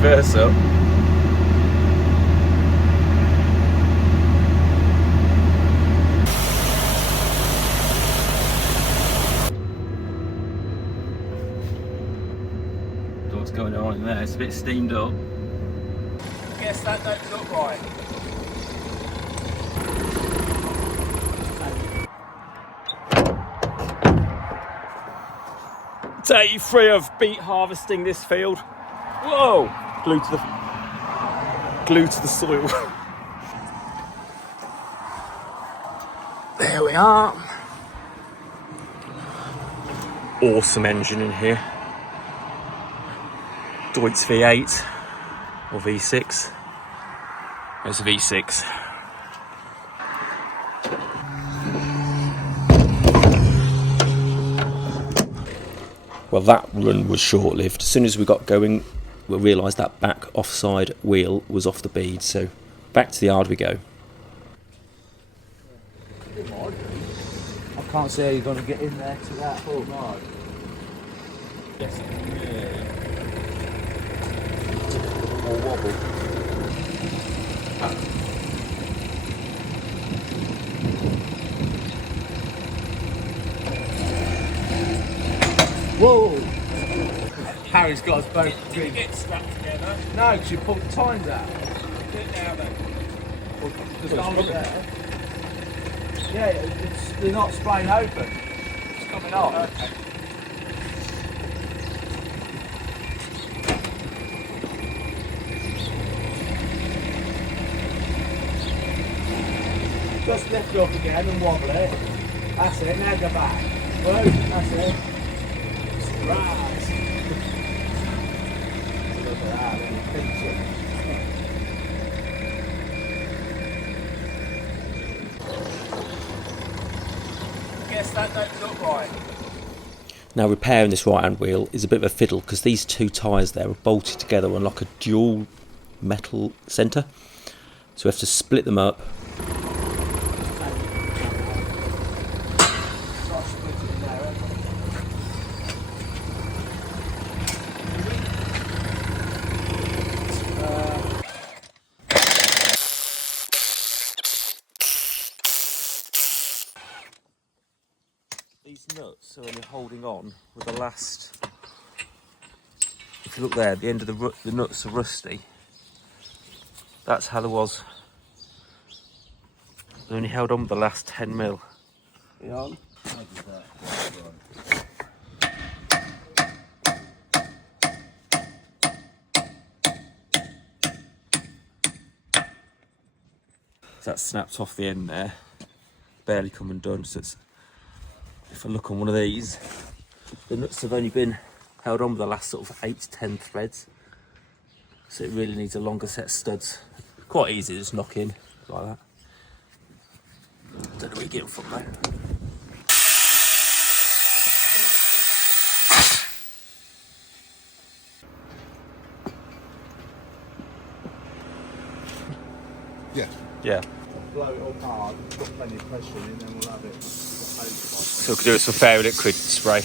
versa. What's going on in there? It's a bit steamed up. I guess that don't look right. Day 3 of beet harvesting this field. Whoa! Glued to the soil. There we are. Awesome engine in here. Deutz V8 or V6. There's a V6. Well, that run was short-lived. As soon as we got going, we realised that back offside wheel was off the bead, so back to the yard we go. I can't see how you're going to get in there to that hole. Yes. More wobble. Whoa! Harry's got us both. Did it get strapped together? No, because you pulled the tines out. Do it now then. Just hold it there. Yeah, they're not spraying open. It's coming off. Okay. Just lift it up again and wobble it. That's it, now go back. Right, that's it. Right. Look at that, then you pinch it. I guess that don't look right. Now, repairing this right hand wheel is a bit of a fiddle because these two tyres there are bolted together on like a dual metal centre. So we have to split them up. These nuts, so when you're holding on with the last, if you look there, at the end of the nuts are rusty. That's how there was. They only held on with the last 10 mil. Yeah. So that snapped off the end there, barely come undone. So it's, if I look on one of these, the nuts have only been held on with the last sort of 8 to 10 threads. So it really needs a longer set of studs. Quite easy to just knock in like that. Don't know where you get them from though. Yeah. Yeah. Blow it up hard, put plenty of pressure in, then we'll have it. So we could do some fairy liquid spray.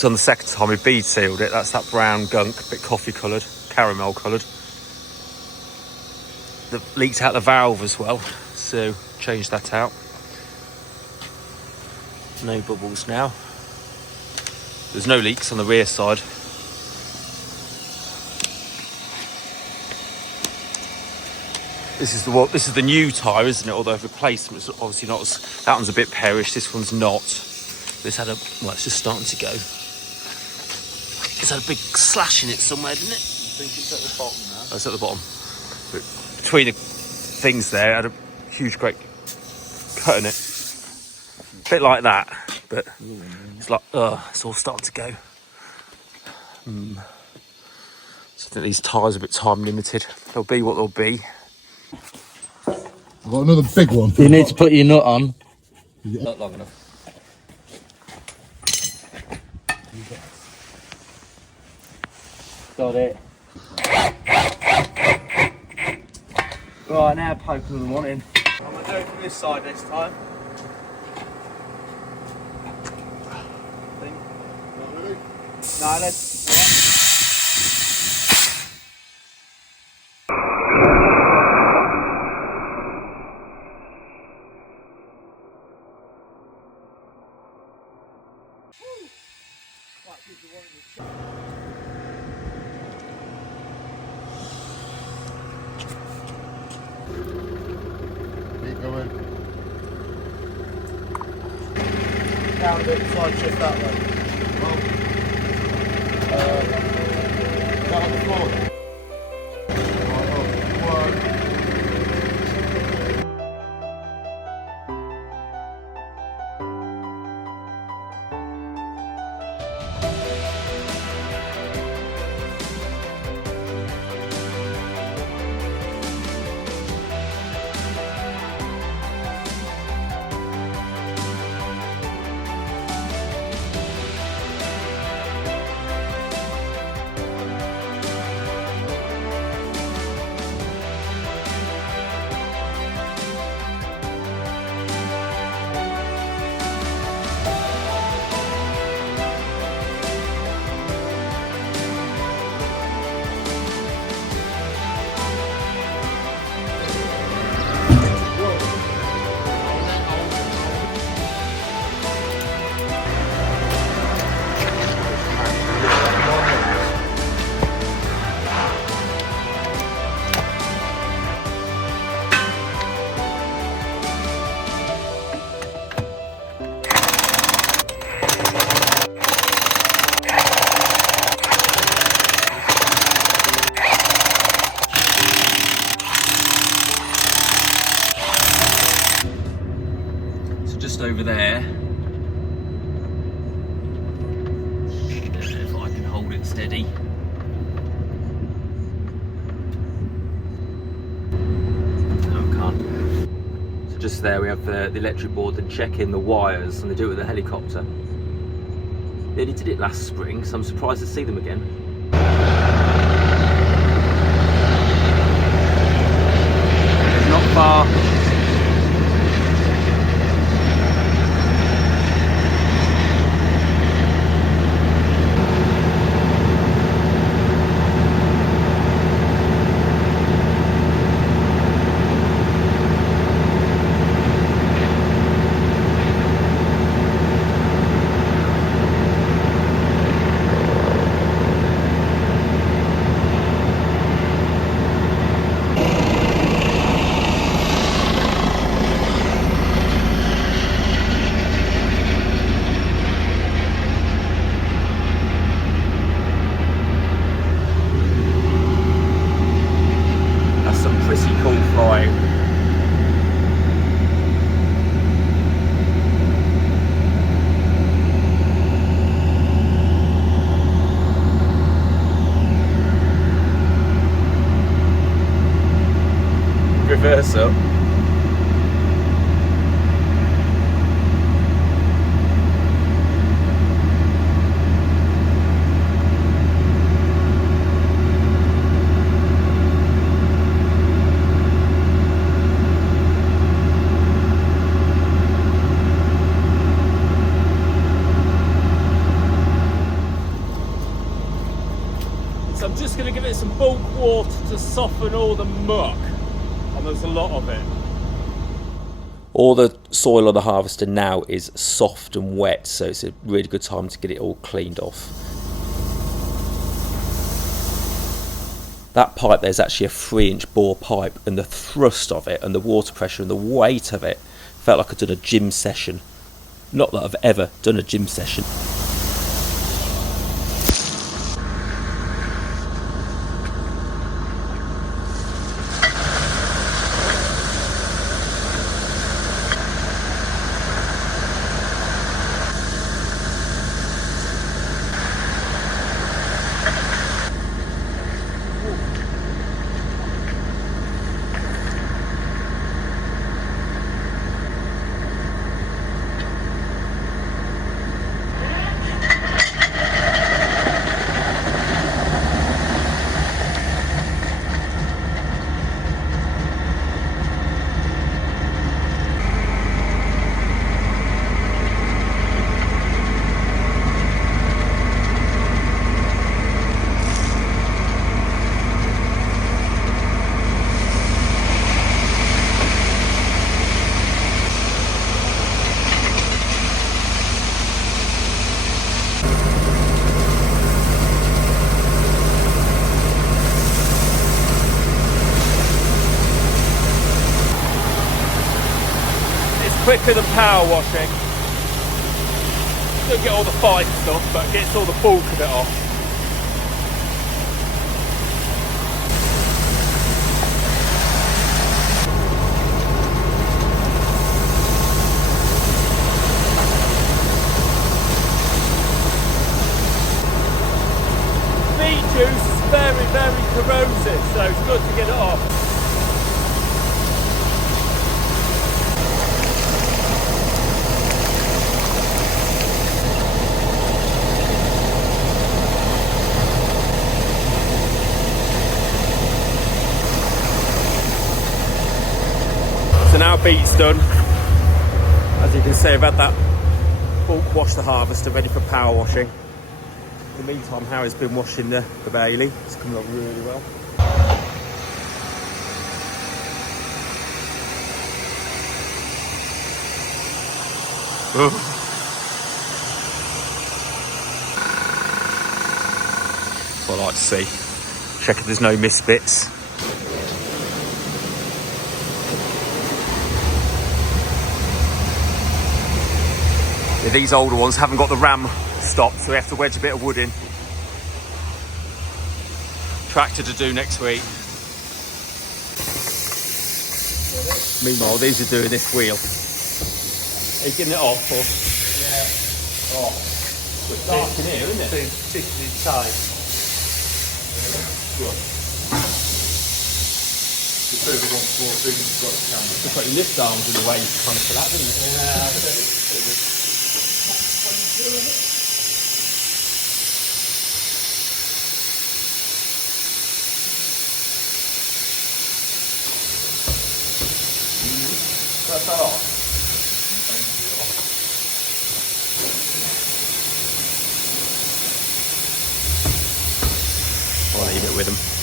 So on the second time we bead sealed it. That's that brown gunk, a bit coffee coloured, caramel coloured. That leaked out the valve as well, so change that out. No bubbles now. There's no leaks on the rear side. This is the new tyre, isn't it? Although replacement's obviously not as, that one's a bit perished, this one's not. This had well, it's just starting to go. It's had a big slash in it somewhere, didn't it? I think it's at the bottom now. Oh, it's at the bottom. But between the things there, it had a huge, great cut in it. A bit like that, but it's like, it's all starting to go. So I think these tyres are a bit time limited. They'll be what they'll be. I've got another big one. You need to put your nut on. Not long enough. Got it. Right, now poking them on in. I'm going to do it from this side this time. No, that's Keep going. down a bit, side shift that way. Is that on the floor? So just over there. If I can hold it steady. No, I can't. So just there we have the electric board to check in the wires, and they do it with a helicopter. They only did it last spring, so I'm surprised to see them again. It's not far. Reverser. So I'm just going to give it some bulk water to soften all the muck, and there's a lot of it. All the soil on the harvester now is soft and wet, so it's a really good time to get it all cleaned off. That pipe there's actually a 3-inch bore pipe, and the thrust of it and the water pressure and the weight of it felt like I'd done a gym session. Not that I've ever done a gym session. quicker than power washing. Don't get all the fine stuff, but gets all the bulk of it off. Beet juice is very, very corrosive, so it's good to get it off. So now beet's done. As you can see, I've had that bulk wash the harvester ready for power washing. In the meantime, Harry's been washing the Bailey. It's coming up really well. That's what I like to see. Check if there's no missed bits. Yeah, these older ones haven't got the ram stop, so we have to wedge a bit of wood in. Tractor to do next week. Meanwhile, these are doing this wheel. Are you getting it off? Or? Yeah. Oh, it's dark in here, isn't it? It's particularly tight. Good. Just over 1 small thing, you've got the camera. Just like your lift arms in the way kind of for that, didn't it? Yeah, That's all. I'll leave it with them.